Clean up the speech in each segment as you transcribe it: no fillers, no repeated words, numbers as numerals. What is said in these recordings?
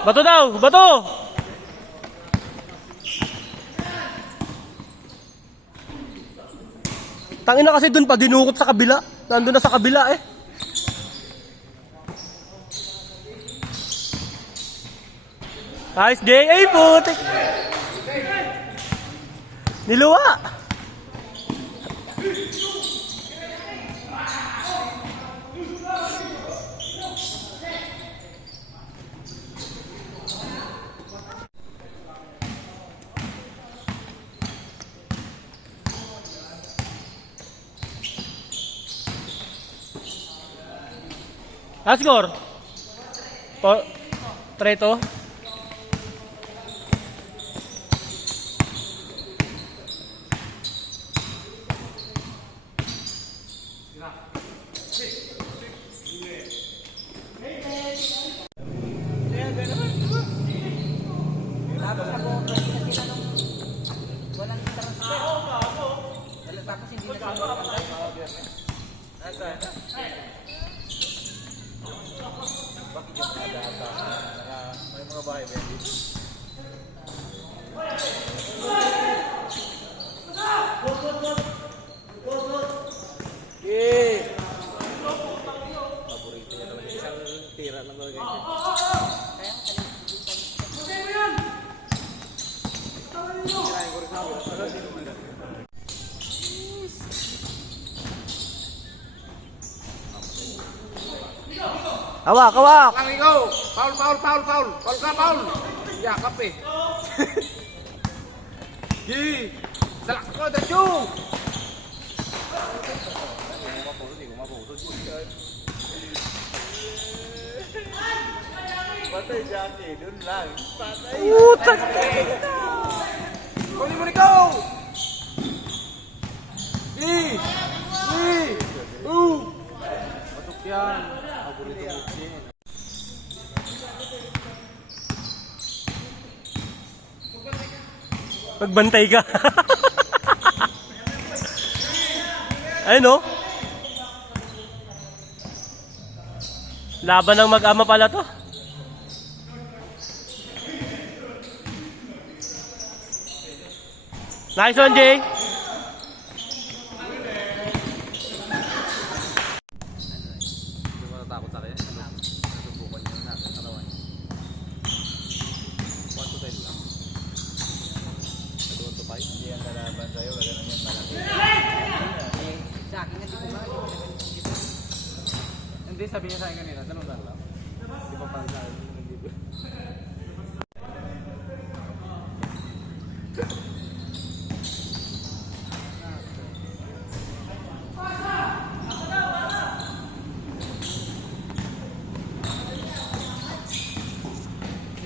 Bato daw! Bato! Tangin na kasi dun pa, dinukot sa kabila. Nandun na sa kabila eh. Nice day! Ay putik! Niluwa! Score? Treto? Tapos hindi na bakit yung mga data may mga bahay ba yun? Paborito niya naman isang tira lang talaga yun. Kirahin ko rin ako. Hawak, hawak! Lang ikaw! Paul! Paul ka, Paul! Yakap eh! Gi! Salak ko, Dachu! Patay Jackie, dun lang. Patay! Putak! Kunin mo ikaw! Gi! Gi! Patok yan! Paborito mo siya. Magbantay ka. Ayun no? Laban ng mag-ama pala to. Nice one, Jay. Takot sa kanya. Nasubukan niya na sa katawan. 1 to 10 lang. 1 to 5. Hindi ang lalaban sa'yo. Wala naman yung malaki. Sa akin nga si Kumari. Hindi, sabi niya sa akin kanina. Tanong lang. Hindi pa pala sa akin.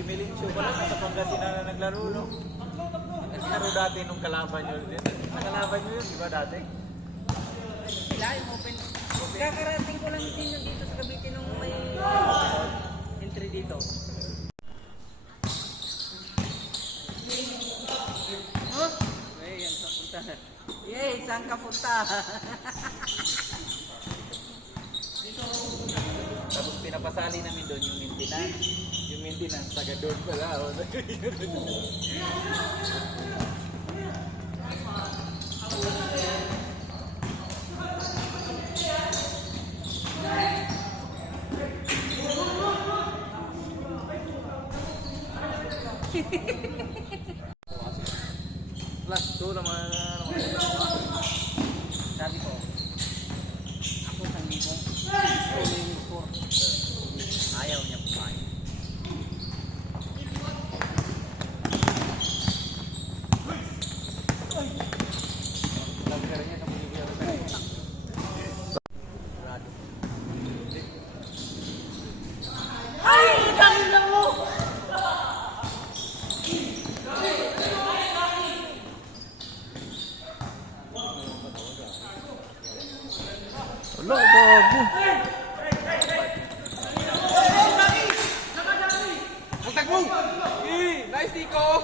Milincho pala sa Pangasinan na naglaro, no? Naglaro dati nung kalaban nyo din. Nakalaban nyo yun, di ba dati? Sila yung open. Kakarating ko lang din yung dito sa Cavite nung may entry dito. Oh? Ay, yan sa punta. Yay, saan ka punta? Tapos pinapasali namin doon yung maintenance. Yung maintenance, taga doon pala. Plus 2 naman. Sabi ko, ako sa libong. Ayaw niya kumain. Wala, gago. Magtagbo! Nice, Nico!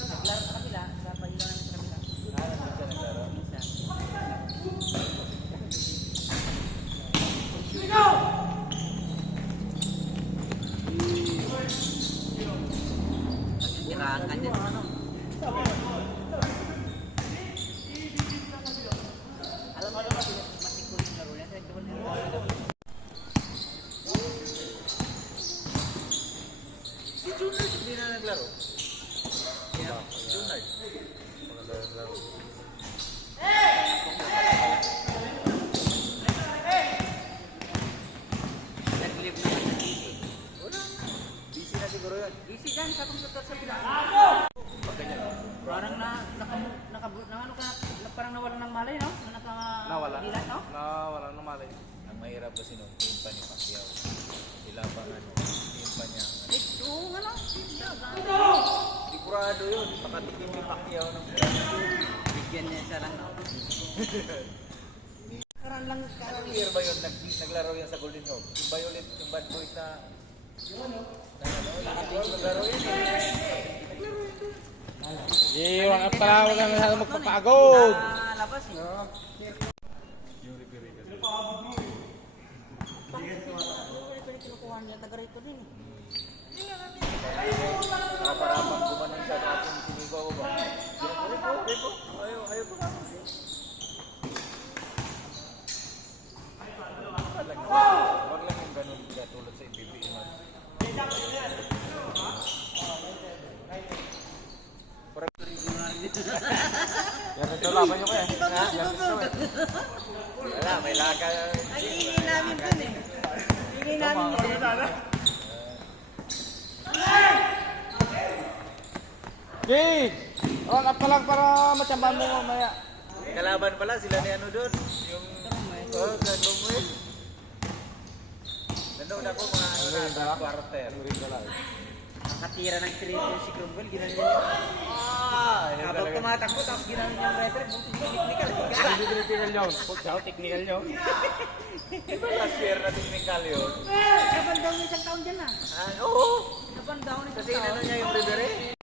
Naglaro sa kabila, sa pahila namin sa kabila. wala. Hindi na, no? Nawala ng malay. Ang mahirap kasi nung team pa ni Pacquiao. Sila pa ano, team pa niya. Oo nga lang. Sigurado yun, makatikim ni Pacquiao ng Bigyan niya siya lang. Karan lang, karan. year ba yun naglaro yan sa Golden Hawk? Yung Violet, yung bad boys na naglaro yun Iwan up pala, huwag kang masyadong magpapagod. Labas eh. Yung referee kasi. Pwede kinukuha niya, taga rito din. Para-parapang gumanon siya sa akin, sinigo ako ba? Rico, ayaw ko naman. Wag lang yung ganun tulad sa IBBM. Yan ito laban nyo kaya. Wala, may laka. Ay, hingin namin dun eh. Hingin namin yun. Gig! Run up ka lang para matsambahan mo mamaya. Kalaban pala sila ni ano doon. Yung ganun mo eh. Nanood ako mga ano na, quarter. Nakatira ng triple si Cromwell, ginanon niya. Habang tumatakbo, tapos ginanon niya ang referee, technical. Technical nyo. Technical nyo. Di ba last year na technical yun? Naban daw niya isang taon dyan ah. Oo. Naban daw niya Kasi isang ano taon. niya yung referee?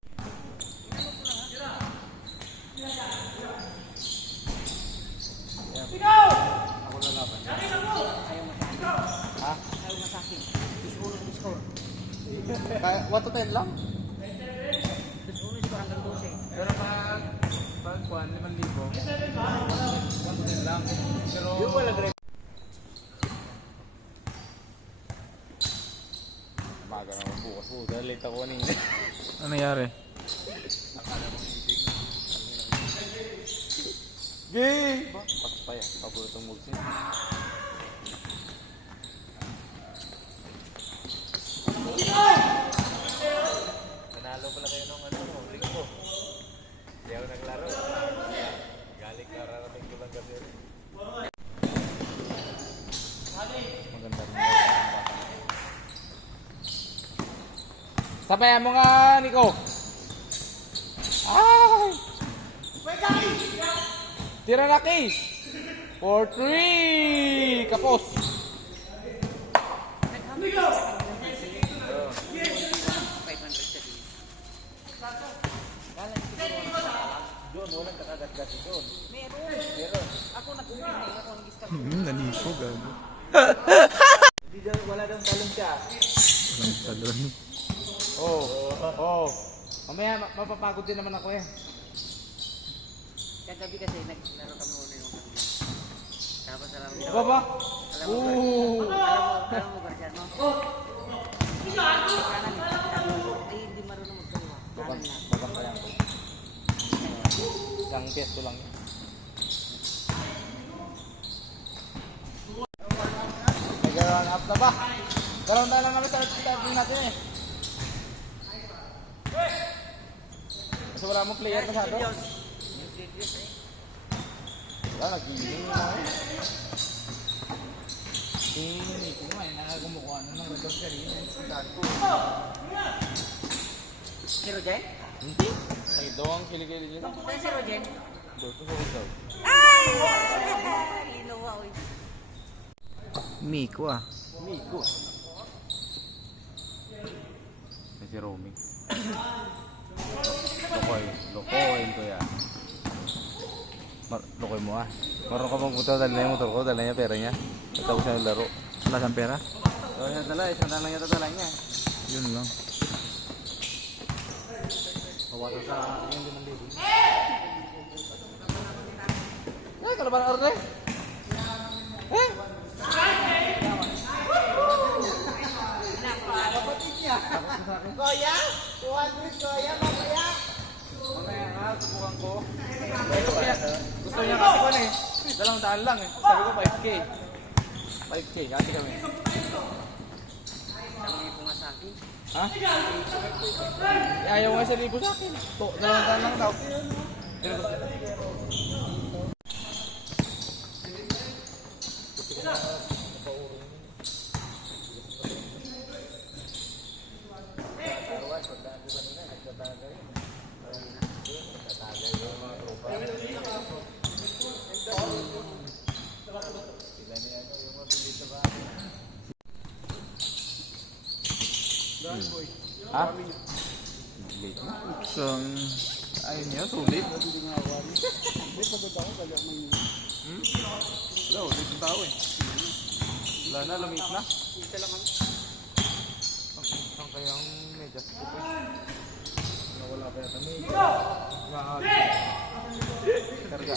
Ako na laban. Ayaw mo sa akin. Ha? Ayaw mo sa akin. Score. Kaya 1 to 10 lang? Score hanggang 12. Pero pag 5,000, 1 to 10 lang. Pero Yung wala grade. maga naman bukas po. Dahil late ako kanina. Ano nangyari? Gay! Pasok pa yan. Pabulat ang moves niya. Nanalo pala kayo nung ano, linggo. Hindi ako naglaro. Galing ka, rarating ko lang kasi. Maganda rin. Sabayan mo nga, Nico. Ay! Tira na kay. 4-3. Kapos. Naghamit siya sa kanya. 500 siya din. Galang siguro. Doon, walang kakagat-gat doon. Meron. Ako nag-umpin eh. Ako ang gista. Naniko, gago. Hindi daw, wala daw talon siya. Walang talon. Oh. Mamaya mapapagod din naman ako eh. Kagabi kasi naglaro kami muna yung kanina. Tapos alam mo. Aba ba? Alam mo, Guardian, no? Kanan, hindi marunong magkaliwa. Kanan lang. Babang kaya ko. Isang peso lang yan. Nag-run up na ba? Garoon na lang kami sa start natin eh. Kasi wala mong player masyado. Wala, nag-iiling na eh. Hindi ko nga eh, nakakumukuha na ng record kanina eh. Saan ko. Si Rojen? Hindi. Ay, daw ang kilig-kilig nila. Saan si Rojen? Doon, susunod daw. Ay! Linawa, oy. Miko ah. Migo. May si Romy. Lokohin ko yan. Lokohin mo ah. Marunong ka magpunta, dala niya yung motor ko, dala niya pera niya. Tapos siya yung laro. Wala siyang pera? So, siya dala, isang dala niya, dala niya. Yun lang. Kawasan sa yung 5,000. Ay, kalaban ang order. Eh? Kapatid niya. Kuya? 200 kuya, mamaya. Mamaya nga, subukan ko. Gusto niya kasi ko eh. 200 lang eh. Sabi ko 5K. 5K, kasi kami. Sabi ko nga sa akin. Ha? Ayaw nga 1,000 sa akin. 200 lang daw. Pero gusto. Ha? Isang... Ayun niya, sulit. Wala, ulit yung tao eh. Wala na, lamit na. Saan kayang medyas ko po? Nawala pa yata medyas. Karga.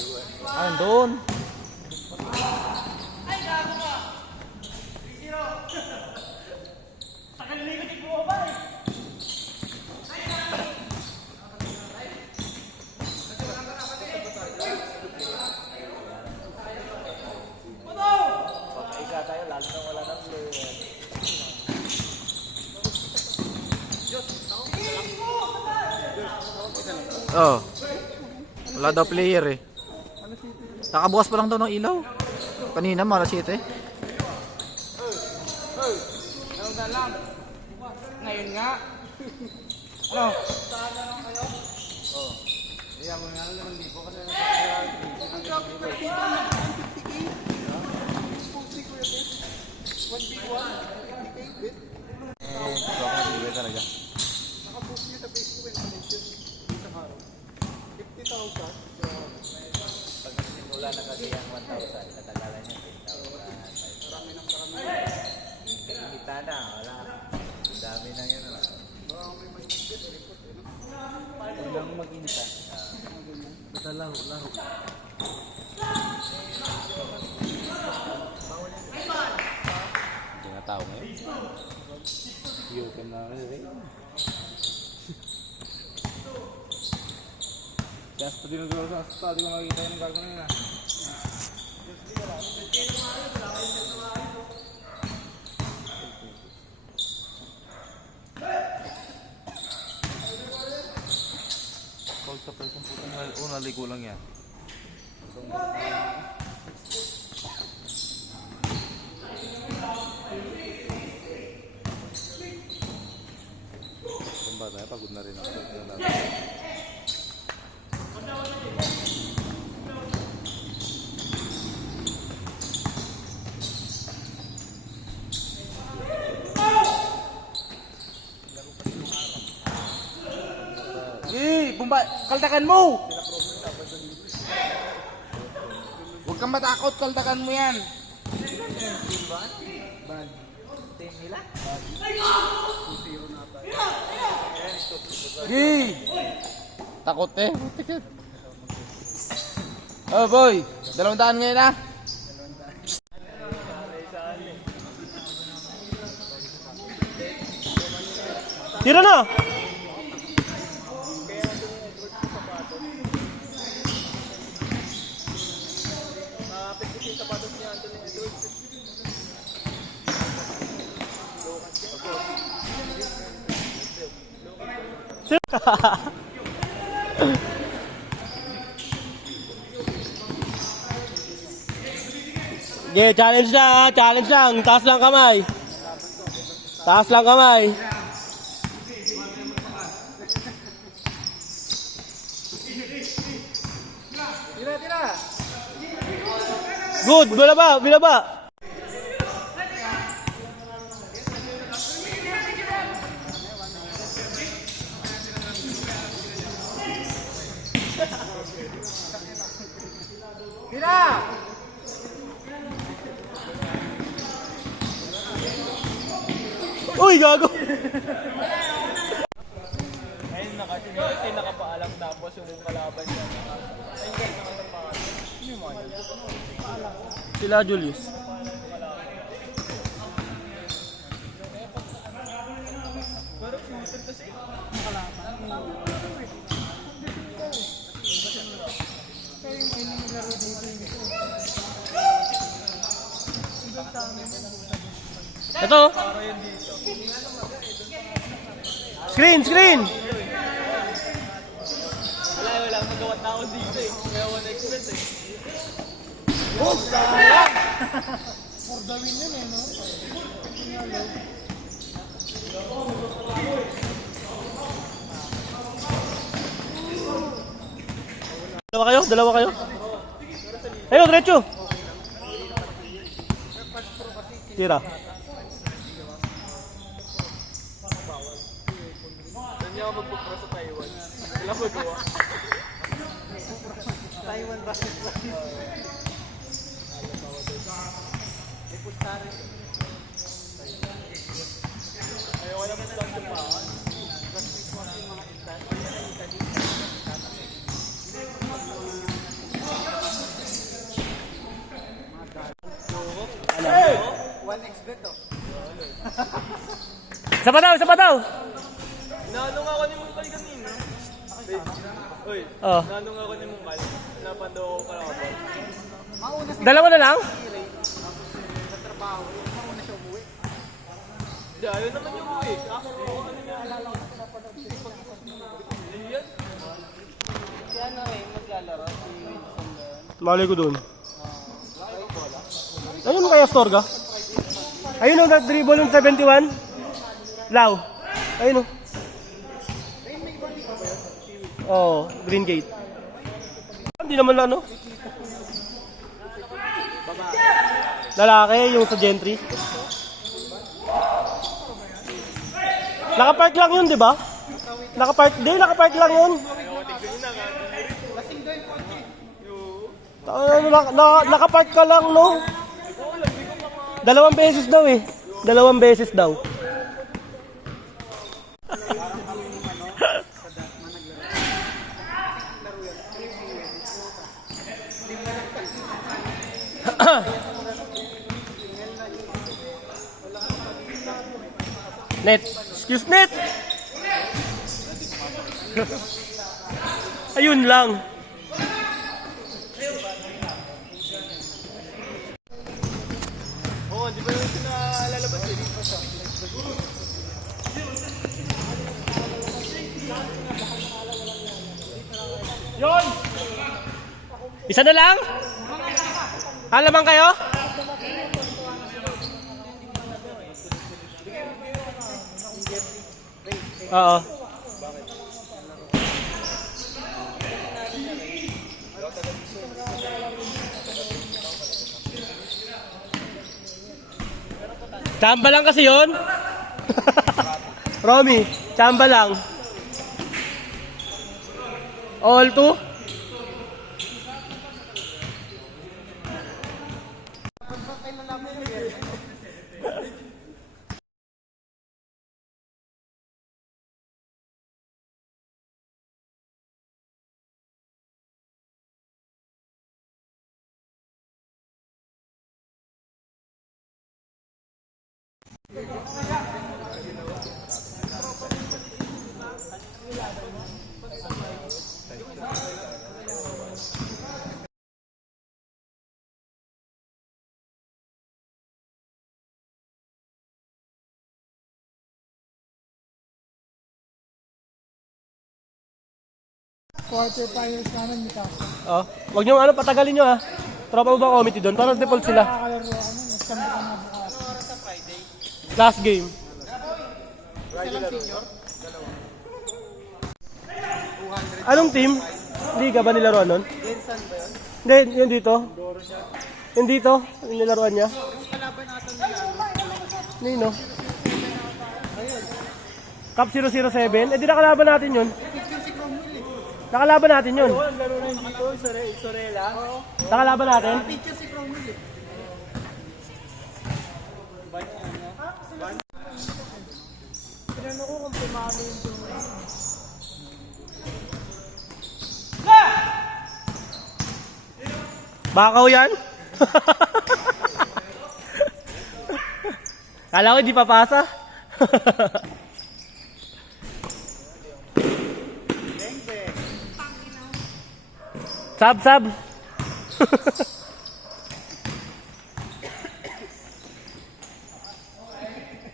Andun. Pagkaisa tayo, lalo na wala ng player. Oh. Wala daw player eh. Nakabukas pa lang daw ng ilaw. Kanina, malas 7. Anong dalang? Ngayon nga. Ano? Oh. Kaya mo nga naman di po kasi talaga. Pag nagsimula na kasi ang 1,000, katagalan niya 10,000. Marami ng marami. Limita na, wala. Ang dami na yun. Walang mag-inta. Basta laro. Hindi nga tao ngayon. Yoken na rin. Kaya sa dinuguro sa stado ko makikita yung gagawin na. Pag sa person po, naligo lang yan. Kung ba tayo, pagod na rin ako. Kaltakan mo! Huwag kang matakot, kaltakan mo yan. Hey! Takot eh. Oh boy, 200 ngayon na. Tira na! Okay, challenge lang ha, challenge lang. Taas lang kamay. Taas lang kamay. Tira. Good, bilaba. Tira! Uy, gago! Ayun na kasi hindi nakapaalam tapos yung kalaban niya. Ayun guys, nakapaalam. Sila Julius. Ito. Screen. Wala magawa tao dito eh. Kaya wala expert eh. For the win yun eh, no? Dalawa kayo. Ayun, diretso. Tira. ako magpupro sa Taiwan. Wala mo gawa. Taiwan basketball. May pusta rin. Ay, wala mo lang yung paan. Basketball yung mga instant. Italy. Hey! 1x bet to. Isa pa daw, isa pa daw. Naano nga ako ni Mungkal kanina. Uy, Oh. naano nga ako ni Mungkal. Napan daw ako pala kapal. Mauna si Dalawa na lang? Ray sa trabaho. Mauna siya umuwi. Hindi, ayaw naman yung buwi. Ako, ano niya? Yan. Si ano eh, maglalaro. Si Wilson doon. Malay ko doon. Ayun kaya Storga? Ayun o, nag-dribble yung 71. Lau. Ayun o. Oo, Green Gate. Hindi naman na ano. Lalaki, yung sa Gentry. Nakapark lang yun, di ba? Nakapark lang yun. Nakapark ka lang, no? 2 beses daw eh. 2 beses daw. Net. Excuse net. Ayun lang. Oo, di ba yung pinalalabas eh? Yon. Isa na lang? Alamang kayo? Oo. Chamba lang kasi yon. Romy, chamba lang. All two? Quarterfinals namin ni Casa. Oh, wag niyo ano patagalin niyo ah. Tropa mo ba committee doon? Para default sila. Nakakalaro kami, nagkampi ka na bukas. Last game. Anong team? Liga ba nilaruan nun? Jensen ba yun? Hindi, yun dito. Yun dito, yung nilaruan niya. Kalaban natin nila. Nino. Cup 007? Eh di nakalaban natin yun. Nakalaban natin yun. Oo, laro na yun dito, Sorella. Nakalaban natin. Picture si Cromwell eh. Tinanong ko kung pumano yung tuloy. Bakaw yan? Kala ko di papasa. Sab.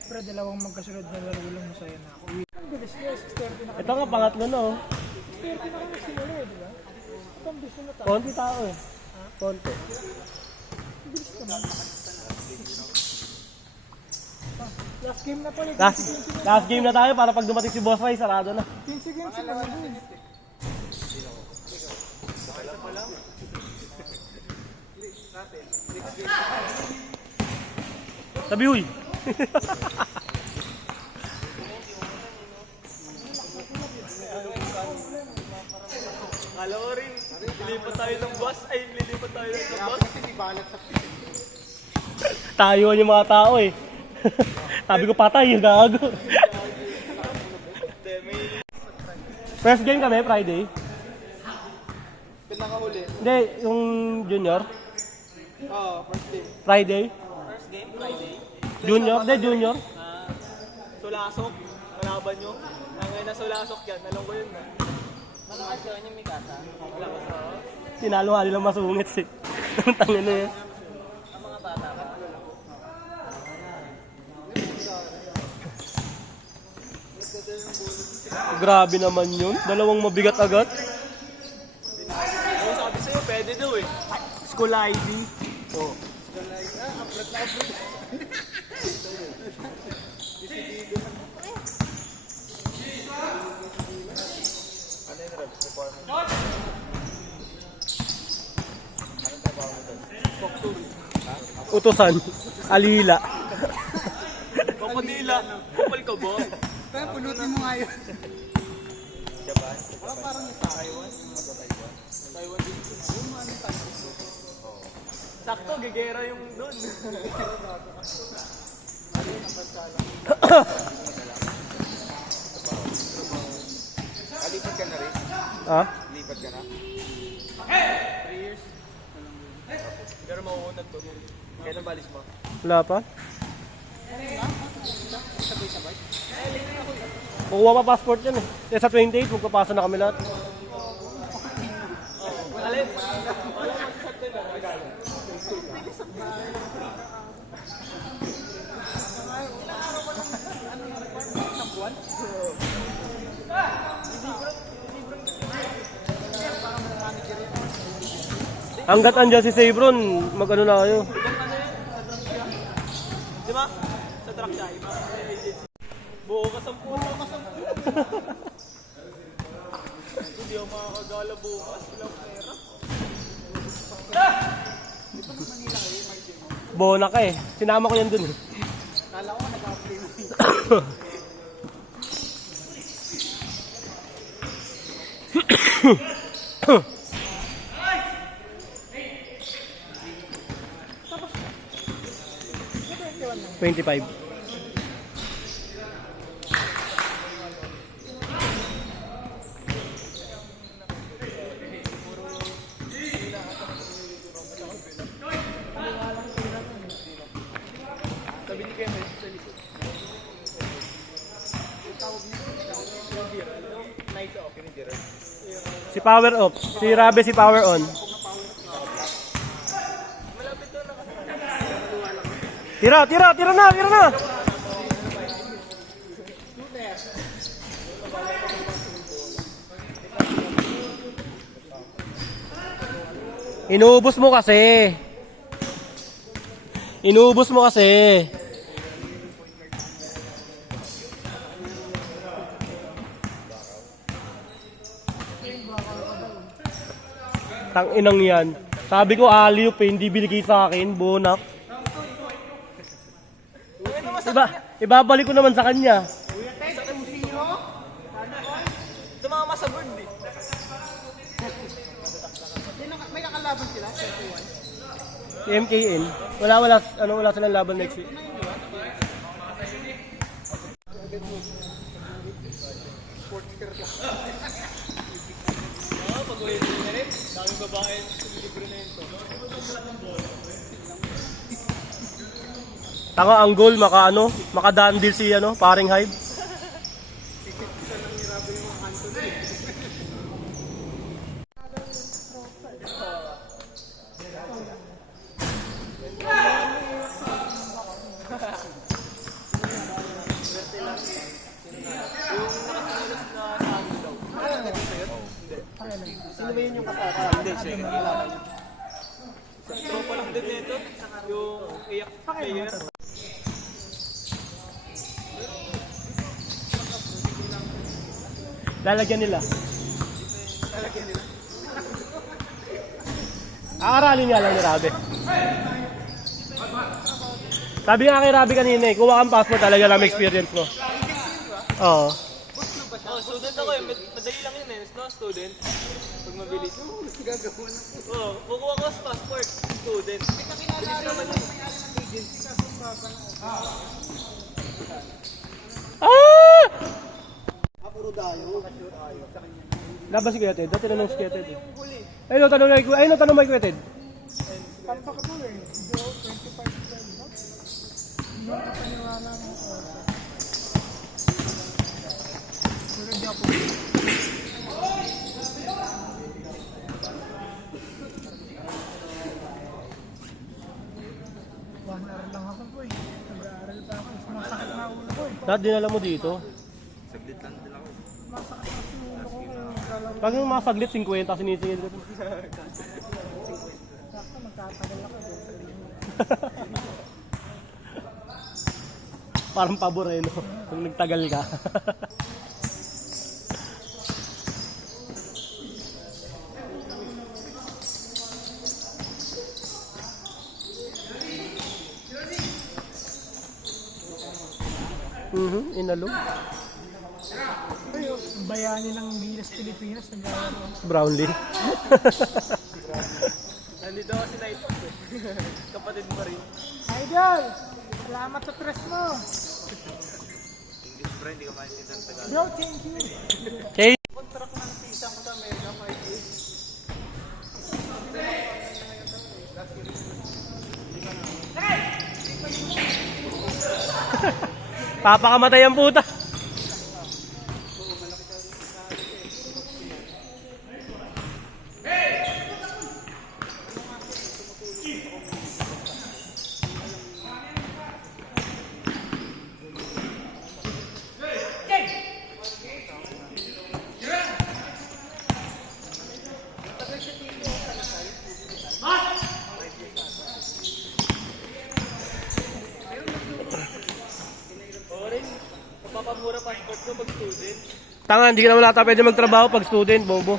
Pero dalawang magkasunod na laro lang masaya na ako. Ang galis niya, 6:30 na Ito nga pangatlo na oh. 6:30 na kami sinalo eh, di ba? Ito ang gusto na tayo. Konti tao eh. Konti. Bilis naman. Last game na pala. Last game na tayo para pag dumating si Boss Ray, sarado na. 15 games na lang. Sabi huy. Lilipat tayo ng bus. Ay, lilipat tayo ng bus. Kasi di balat sa Tayuan yung mga tao eh. Sabi ko patay, gago. First game kami, Friday. Pinakahuli. Hindi, yung junior. Oo, first game. Friday. First game, Friday. Junior, hindi junior. Sulasok. Malaban nyo. Ngayon na sulasok yan. Alam ko yun na. Malakas yun yung Mikasa. Tinalo nga nilang masungit eh. Tangin na yan. Ang mga bata pa. Grabe naman yun. Dalawang mabigat agad. Oo, sabi sa'yo, pwede daw eh. School ID. Oo. Utusan. Alila. Papadila. Kapal ka ba? Kaya pulutin mo nga yun. Sakto, gigera yung doon. Lipat ka na rin? Ha? Lipat ka na? 3 years? Pero mauunod to. Kailan balis mo? Wala pa? Kukuha pa passport yan eh. Kaya sa 28, magpapasa na kami lahat. Alin? Wala mag-shot din na. Hanggat andyan si Sabron, mag-ano na kayo. Di ba? Sa truck siya, iba. Buo ka 10. Hindi ako makakagala bukas. Walang pera. Bona ka eh. Sinama ko yan dun eh. Kala ko nag-apply mo. 25. Sabi ni Kevin sa likod. Night off. Si power off. Si Rabe si power on. Tira na! Inuubos mo kasi. Tang inang yan. Sabi ko aliup eh, hindi binigay sa akin, bonak. Ibabalik ko naman sa kanya. Tumama sa board eh. May nakalaban sila, Si MKN. Wala silang laban next week. Pag-uwi na rin. Daming babae. Libre na yun to. Tanga ang goal, makadandil si paring Hive. Sino ba yun yung kasama? Hindi, siya. Tropa lang din nito. Yung iyak player. Lalagyan nila. Aaralin nga lang ni Rabe. Sabi nga kay Rabe kanina eh, kuha kang passport talaga na experience mo. Oo. Oh, student ako eh. Madali lang yun eh. student. Pag mabilis. Gagawin na po. Oo, kukuha ko sa passport, student. Naman yung may-ari ng agency kaso praba na. Ah! Labas si Kuya Ted. Dati na lang si Kuya Ted. Ayun, tanong mo kay Kuya Ted. Pampa ka po eh. Video 25 bucks. Hindi ko paniwala mo. Pero di ako. One hour lang ako po eh. Nag-aaral pa ako. Sumasakit na ulo ko eh. Lahat dinala mo dito. Saglit lang din ako. Sumasakit na ulo ko kung galaw. Pag yung mga saglit, 50 sinisingil ko. Sakto, magtatagal ako doon sa lino. Parang pabor eh, no? Kung nagtagal ka. Inalog. Ayun, bayani ng Gilas Pilipinas. Naglalaro. Brownlee. Nandito ako si Night eh. Kapatid mo rin. Idol! Salamat sa press mo. English bro, hindi ko maintindihan ng Tagalog. Bro, thank you. Okay. Contract ng pinsan ko sa Amerika, 5 years. Papakamatay ang puta. Papamura passport ko pag student. Tanga, hindi ka naman ata pwede magtrabaho pag student, bobo.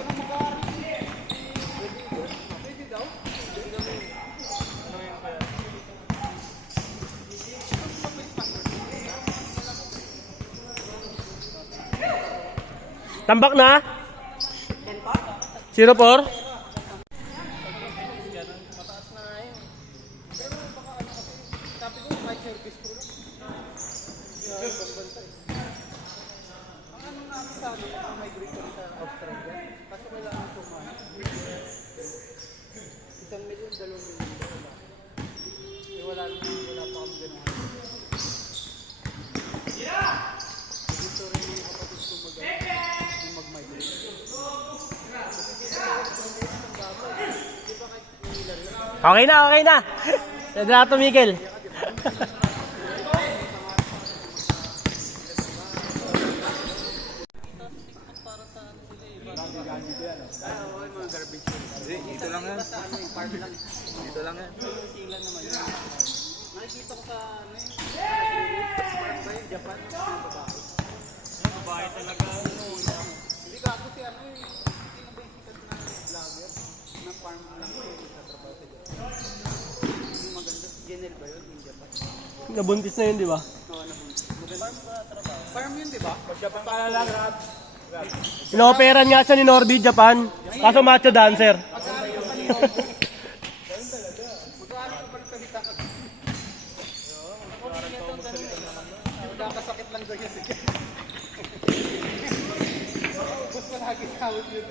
Tambak na? 04? Sabi ko, kahit service ko lang. Ang ano namin sa amin, migrate kami sa Australia. Kaso kailangan tumahan. 1 million, 2 million. Eh, wala pa kami ganun. Gusto rin yung kapatid ko mag-migrate. Okay na, okay na. Pwede na tumigil. Dito lang yan. Dito lang yan. Sila naman yun. Nakikita ko sa ano yun. Sa Japan, yung babae. Babae talaga. Hindi ka ako si ano eh. Sino ba yung sikat na vlogger? Na farm lang ko yung nagtatrabaho sa Japan. Yung maganda. Jenel ba yun? Yung Japan. Nabuntis na yun, di ba? Oo, nabuntis. Maganda. Farm ba trabaho? Farm yun, di ba? Japan pa lang lahat. Inoperan nga siya ni Norby, Japan. Kaso macho dancer. Magkano ka pala salita ka? Magkakasakit lang daw siya sige. Bus palagi sahod yun.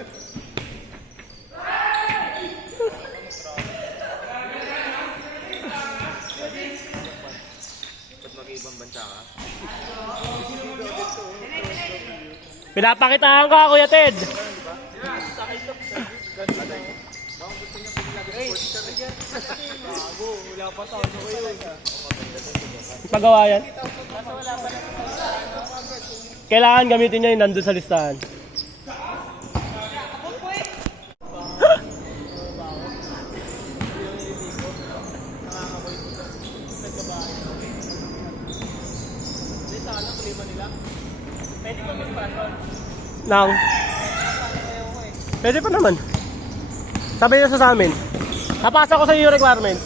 Ba't mag-ibang bansa ka? Pinapakitaan ka, Kuya Ted. Wala pa sa ano ko yun. Pagawa yan. Kailangan gamitin niya yung nandun sa listahan. Hindi sa ano, klima nila. Pwede pa mag-passion. Nang. Pwede pa naman. Sabay na sa amin. Napasa ko sa iyo requirements.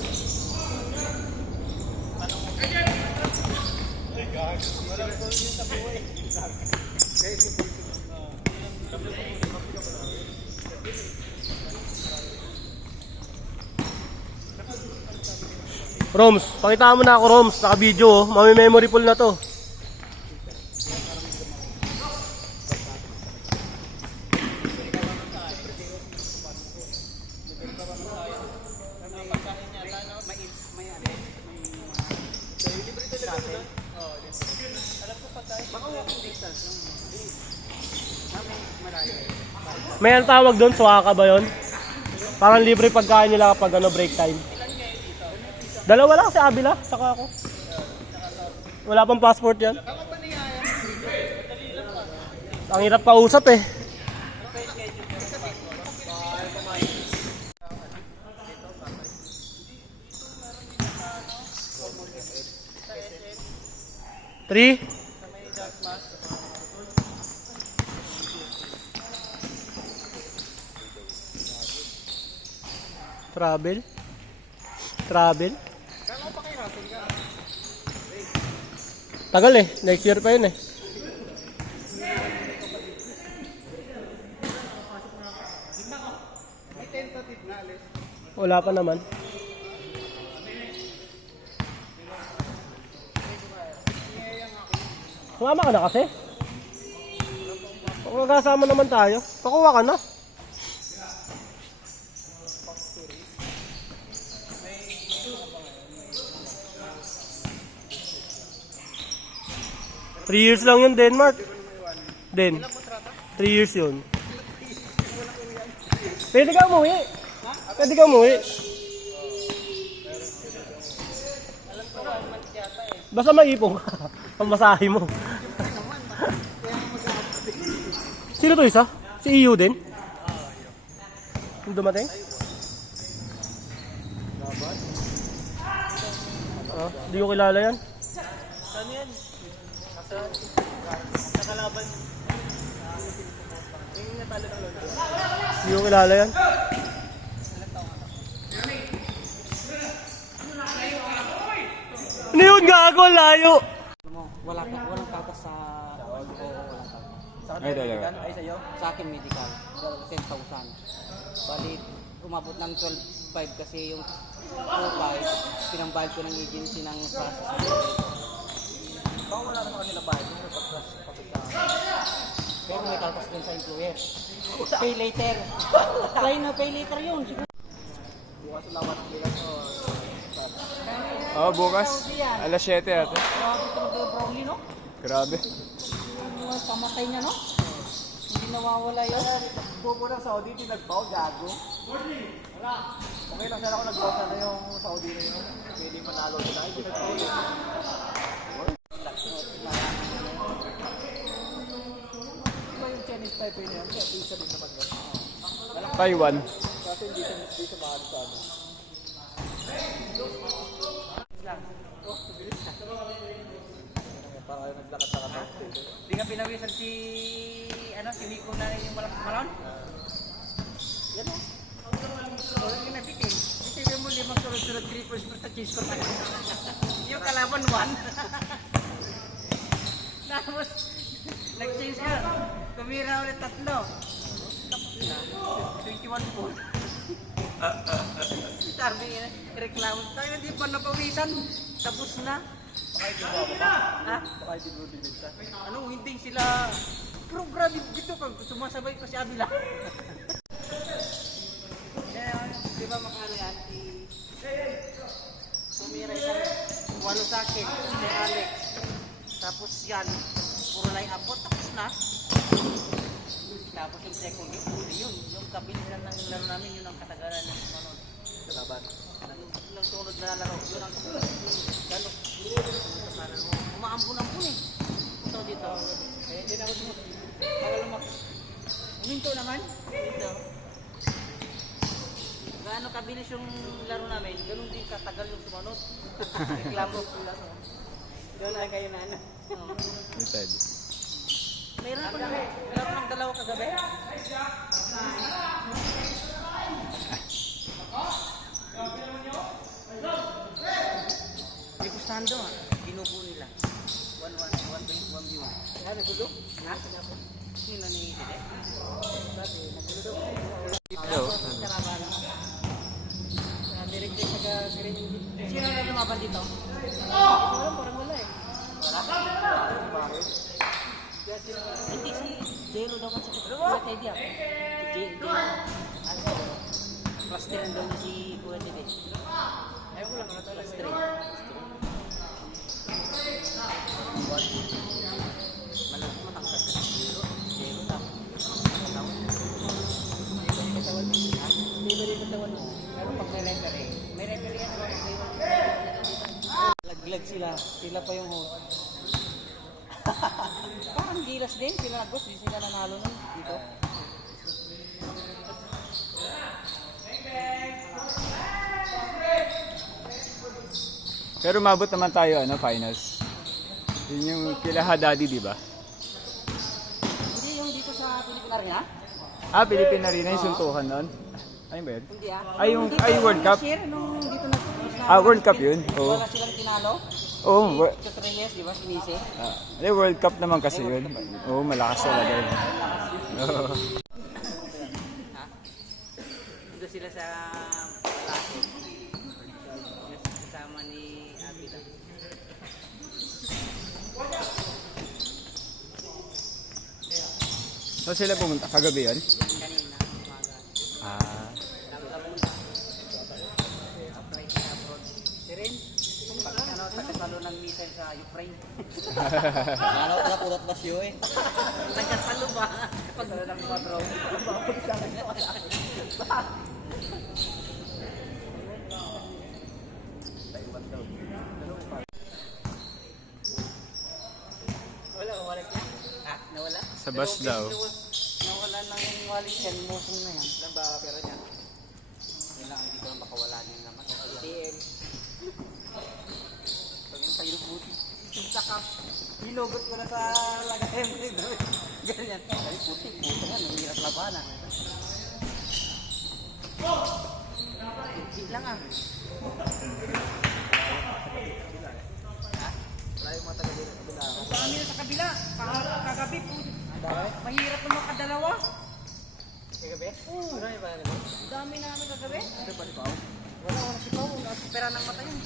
Roms, pakita mo na ako Roms, naka-video oh. Mami-memory full na to. May ang tawag doon, suwaka ba yun? Parang libre pagkain nila kapag ano, break time. Dalawa lang si Abila, saka ako. Wala pang passport yan. Ang hirap kausap eh. Three. Travel. Tagal eh, next year pa yun eh. Wala pa naman. Sumama ka na kasi? Kung magkasama naman tayo, pakuha ka na. Three years lang yun, Denmark. 3 years yun. Pwede ka umuwi. Basta maipong ka. Pamasahe mo. Sino to isa? Si EU din? Yung dumating? Hindi ko kilala yan. Saan yan? Nakalaban. Hindi ko kilala yan. Ano yun, gago? Layo! Walang tatas sa... walang tatas. Ay, talaga. Ay, sa'yo? Sa akin, medical. 10,000. Bali, umabot ng 12,500 kasi yung 4,500, pinambayad ko ng agency ng process. Baka wala naman kanila bayad yung pero may kalpas din sa employer. Pay later. Pay later yun. Bukas lawat nila so... Bukas. Alas 7 ate. Grabe talaga Brownlee, no? Grabe. Pamatay niya, no? Hindi nawawala yun. Buko ng Saudi, tinagbaw, gago. Wala. Okay lang sana ako nagbaw sana yung Saudi na yun. Pwede manalo sila. Hindi nagbaw yun. Diba yung Chinese Taipei na yun? Kaya isa din naman yun. Taiwan. Kasi hindi siya mahal sa ano. Para kayo naglakad-lakad. Hindi ka pinawisan si Miko na yung malon? Yan o. Wala ka nabitin. Isipin mo 5 sunod-sunod 3 points per sa cheese ko tayo. Yung kalaban 1. Tapos, nag-change ka. Tumira ulit 3. Tapos na. 21 points. Sabi niya, reklamo tayo, hindi pa napawisan. Tapos na. Ha? Baka hindi mo binigta. Ano, hindi sila... Pero grabe dito pag sumasabay pa si Abila. Di ba makano yan? Tumira isang 8 sa akin, si Alex. Tapos yan, puro line up. Tapos na. Tapos yung second game, puro yun. Yung kabilisan ng laro namin, yun ang katagalan ng sumunod. Kalaban. Nang sunod na laro, yun ang gano'n. Umaambun-ambun eh. Ito dito. Kaya hindi na ako sumunod. Tagal naman. Uminto naman. Dito. Gaano kabilis yung laro namin, ganun din katagal yung sumunod. Reklamo sila. Doon lang kayo na ano. United. Mayroon pa naman. Laro ng dalawa kagabi. May gustando ginubo nila. 1 view. Ha, nagulo? Ha? Sino ni Side? Ito. Sino na lumaban dito? Parang wala eh. Hindi si Jero daw kasi Kuya Teddy ah. Jero. Plus 3 daw si Kuya Teddy. Ayaw ko lang na to. Plus 3. Malang matangkad ka. Jero daw. Hindi ba rin katawan mo? Pero pag may referee yan. Laglag sila. Sila pa yung host. Parang gilas din. Sila Agos. Di sila nanalo nun dito. Pero umabot naman tayo, finals. Yun yung kila Hadadi, di ba? Hindi yung dito sa Pilipinas rin ha? Philippine Arena yung suntukan nun. Ayun ba yun? Hindi ah. Ay, yung- Dito, ay, World Cup? last year, nung dito na. World Cup yun? Oo. Wala silang tinalo. Oo, Si Chutreyes, di ba? Sinisi. World Cup naman kasi yun. Oo, malakas talaga yun. Oo. Ha? Dito sila sa Malaki. Kasama ni Abida. So sila pumunta, kagabi yun? Kanina, umaga. Apply sa abroad. Si Rin, tagasalo ng missile sa Ukraine. Ano pala pulot basyo eh. Tagasalo ba? Kapag ng mga drone. Wala, wallet niya? Ha? Nawala? Sa bus daw. Nawala ng wallet yan, mukong na yan. Ilan ba pera niya? Yun lang, hindi ko makawala din naman. ATM. Pag yung tayo buti. Saka, hinugot ko na sa lagayan. Ganyan. Ay, puti nga, nangyirap labanan. Hindi lang ah. Ang dami na sa kabila. Kagabi po. Mahirap naman kadalawa. Kagabi? Oo. Ang dami namin kagabi. Wala si Pao. Pera ng mata yun.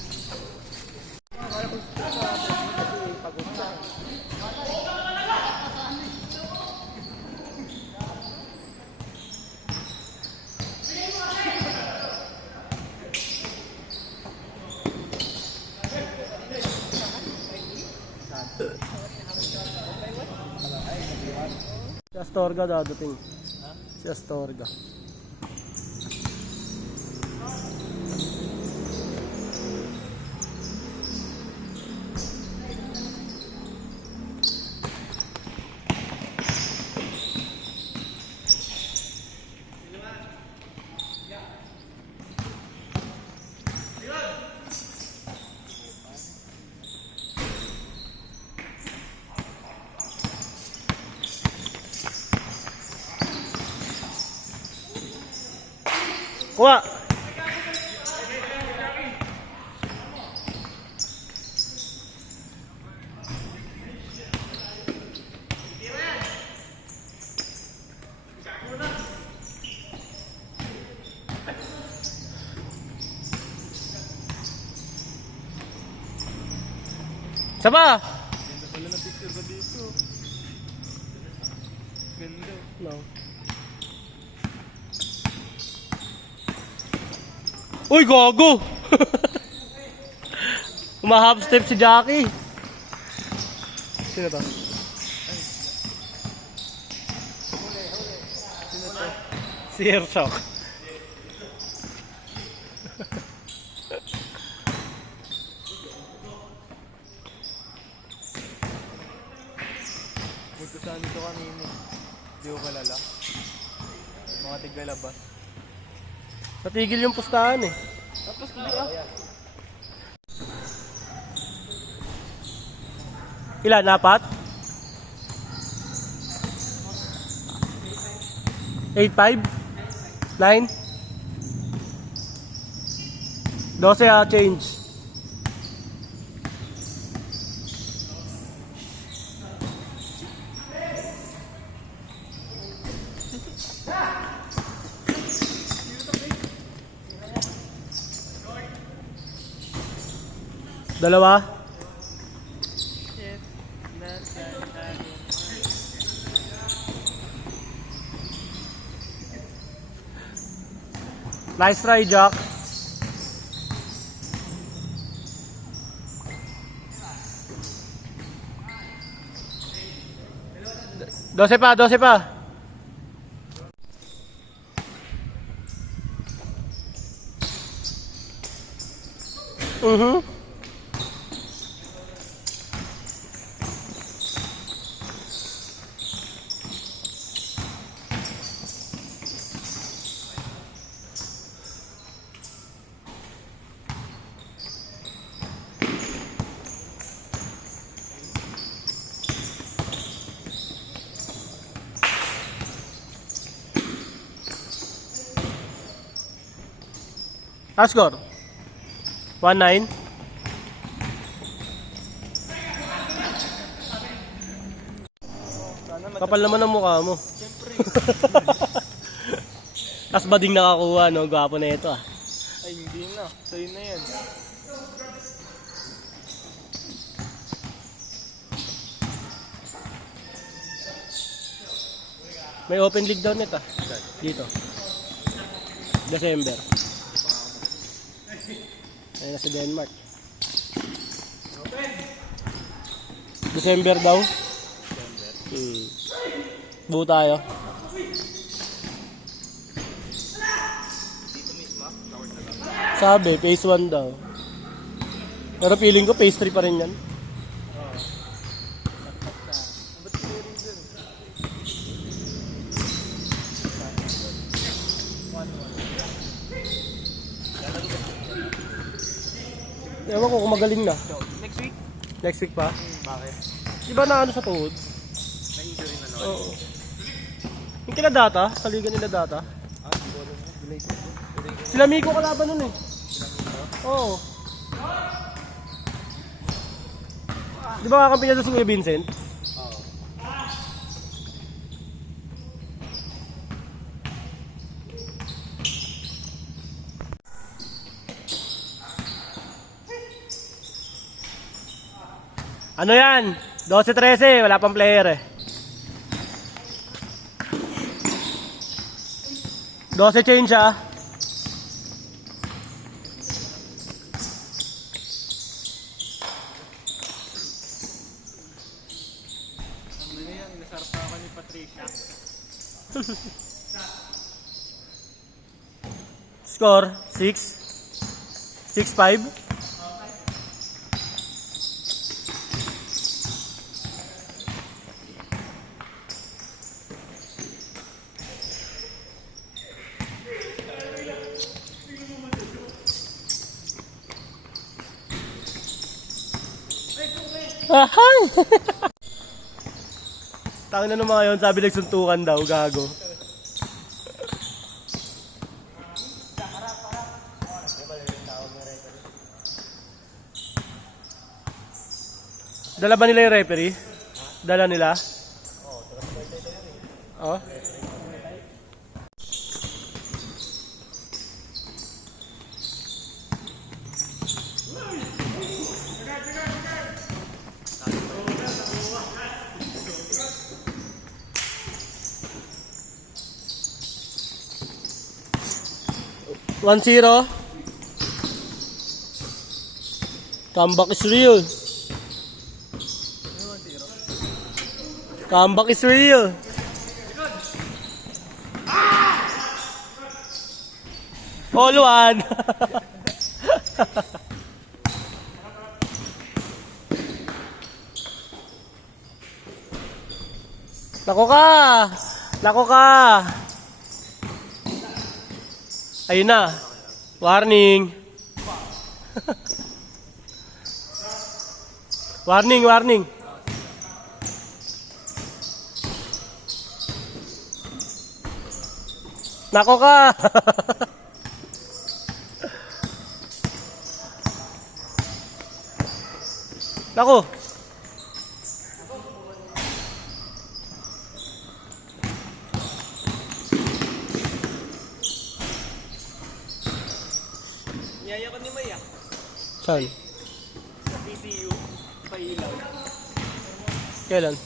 Si Astorga dadating. Si Astorga. Kuha! Saba! Wala na picture ko dito. Ganda. No. Uy, gogo! Uma-half step si Jackie. Sino to? Si Hershock. Magkasaan ito kanina. Hindi ko kalala. Mga tiglalabas. Natigil yung pustahan eh. Tapos hindi ah. Ilan? Apat? 8-5? 9? 12 change. Dalawa. Nice try, Jack. Dose pa, 12 pa. Score? 1-9. Kapal naman ang mukha mo. Tas bading nakakuha, no? Gwapo na ito, ah. Ay, hindi na. Sa'yo na yan. May open league daw nito, ah. Dito. December. Ayun na si Denmark. December daw. Buo tayo. Sabi, phase 1 daw. Pero feeling ko phase 3 pa rin yan. Ewan ko kung magaling na. Next week? Next week pa? Bakit? Di ba na ano sa tuhod? Na-injury na naman. Oo. Yung kila data, sa liga nila data. Siguro mo. Delayed na. Sila Miko kalaban nun eh. Oo. Di ba kakampi niya doon si Kuya Vincent? Oo. Ano yan? 12-13, wala pang player eh. 12 change ah. Ano na yan? Nasarap ako ni Patricia. Score 6 6-5. Ahay! Tangin na ng mga yun, sabi nagsuntukan daw, gago. Dala ba nila yung referee? Dala nila? Oo. 1-0. Comeback is real. Comeback is real. All one. Nako ka. Nako ka. Ayun na. Warning. Warning, warning. Nako ka. Nako. Niyaya ko ni Maya. Saan? Sa CU, pailaw. Kailan?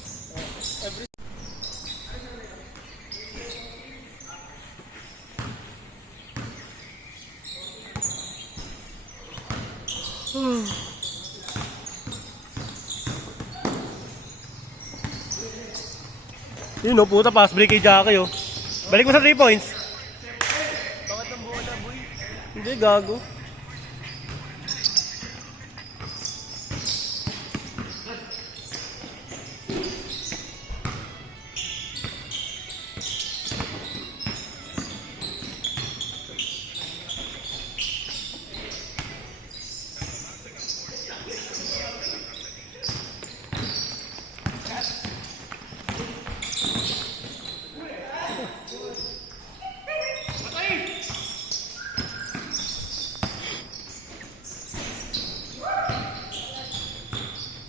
Yun no, puta, pass break kay Jackie oh. Balik mo sa 3 points. Bakit ang bola, boy? Hindi, gago.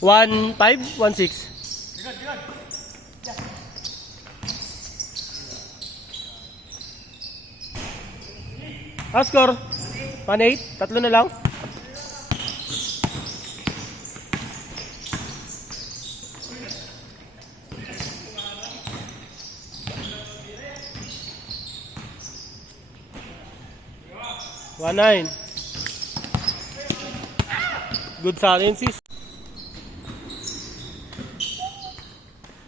One 5, 1-6. Score? 1-8? Tatlo na lang? One 9. Good sa atin, sis.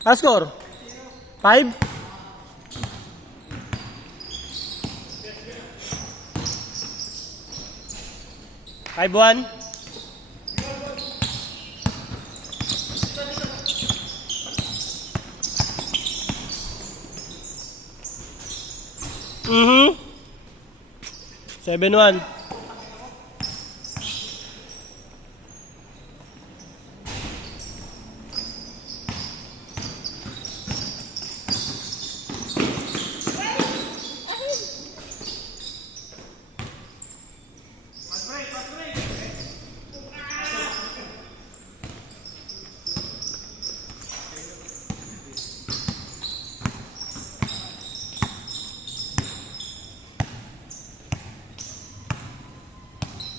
Score? 5? Five one. Mhm. 7-1.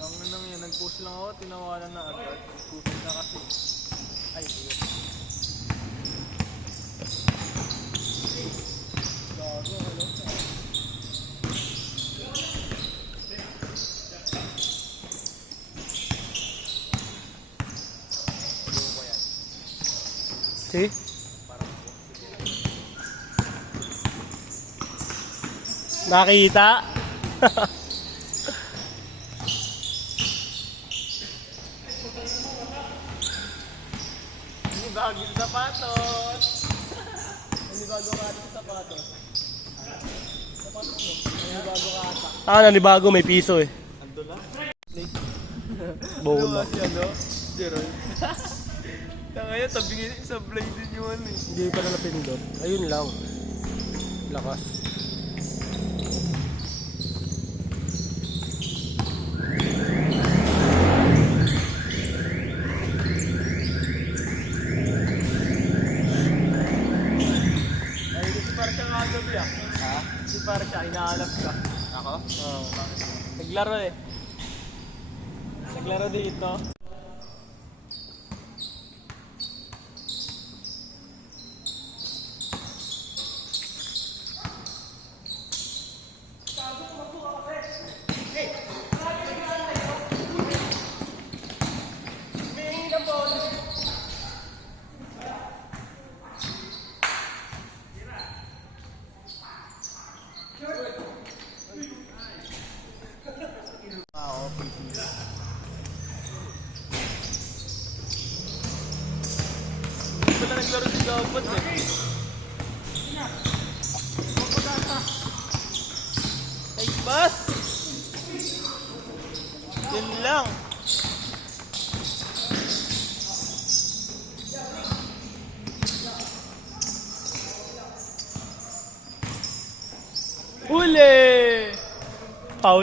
Ang nang yan, nag-post lang ako, tinawanan na agad. Kupit na kasi. Ay, hindi. Gago, hello. See? Nakita? Bago yung sapatos. Nanibago ka ata sa sapatos. Sapatos mo. Nanibago ka ata. Nanibago, may piso eh. Ando na? Bowl na. Si ano? Gerald. Kaya tabingin sa blade din yun eh. Hindi pa na napindot. Ayun lang. Lakas. Ay, si Parsha nga gabi ah. Ha? Si Parsha, inahalap ka. Ako? Oo. Naglaro eh. Naglaro dito. Hindi pala naglaro si Dapat eh. Ay, bas! Yan lang. Huli! Foul.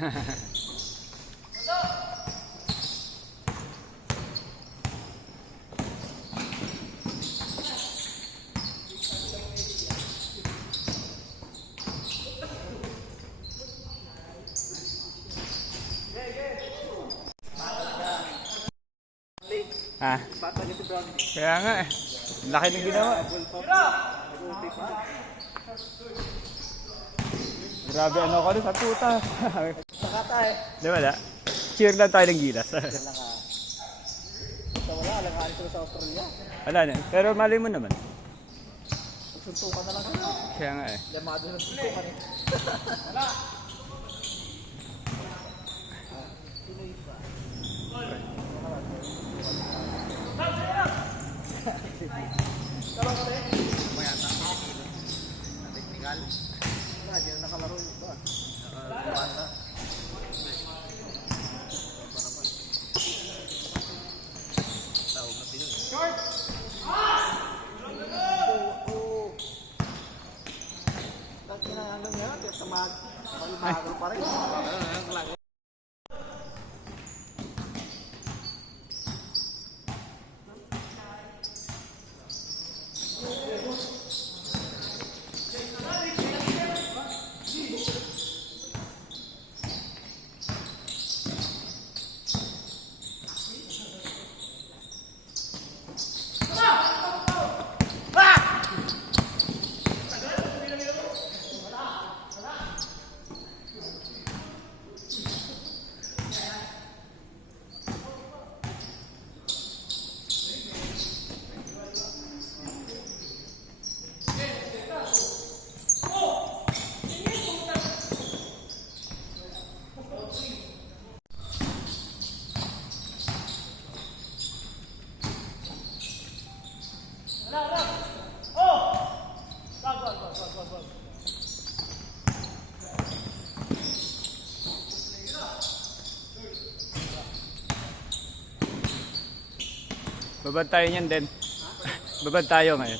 Ha? Kaya nga eh. Laki ng ginawa. Grabe ano ko sa tuta. Nakata eh. Di wala? Cheer lang tayo ng gilas. Wala, alangaan sila sa Australia. Wala na. Pero malay mo naman. Suntukan na lang sila. Kaya nga eh. Lamado ng suntukan eh. Hindi na nakalaro yung iba. Hanggang ngayon, kaya magal pa rin. Babad tayo niyan din. Babad tayo ngayon.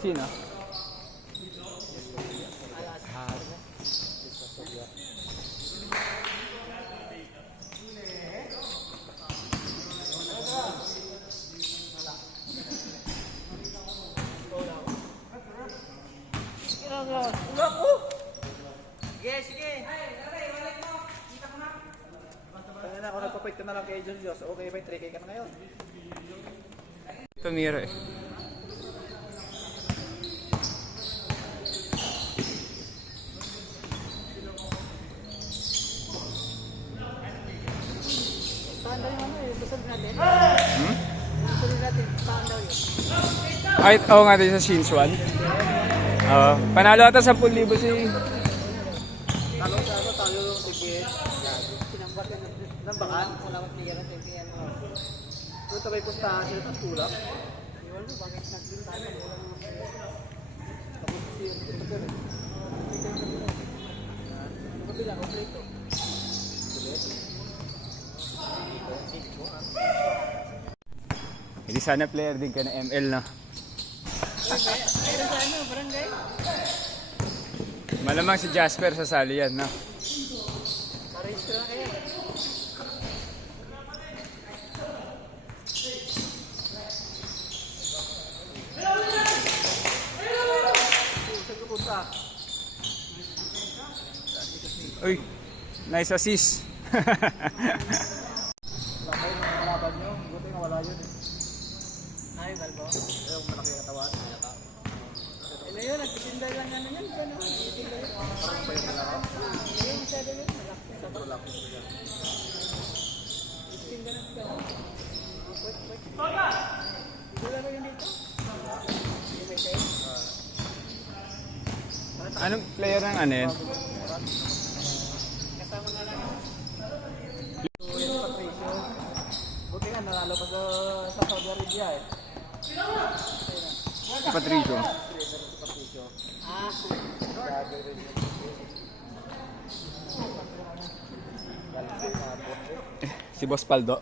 Sino? Sige, sige. Kaya na ako nagpapait ka na lang kay Diyos. Okay ba yung 3K ka na ngayon? Tumira eh. Paano yung ano yung busog natin? Busog natin, paano yun? Ay, oo nga din sa Scenes 1. Panalo ata 10,000 si... Ano tayo yung tigil? Sinambat ka ng Nambakan? wala akong tigil na tigil. Ito may pustahan sila tapos kulang. Iwan mo, bakit nagbinta na? Tapos kasi yung ito pero. Kabila, kompleto. Hindi sana player din ka na ML na. Mayroon sa ano, barangay? Malamang si Jasper sasali yan, no? Parehistro na kayo. Uy, nice assist. Lakay ng laban nyo. Buti nga wala yun eh. Ay, Balbo. Yung malaki ang katawan. Ano yun, nagtitinda lang ano yan. Ano? Nagtitinda yun. Parang pa yung malaki. Hindi, masyado yun. Malaki. Sa malaki sila. Nagtitinda na sila. Dito lang yun dito. Hindi may tayo. Anong player ng ano yan? Kasama na lang. Yung Patricio. Buti nga nanalo pa sa Saudi Arabia eh. Patricio. Patricio. Ah, Grabe rin yun. Galing sa mga bote. Si Boss Paldo.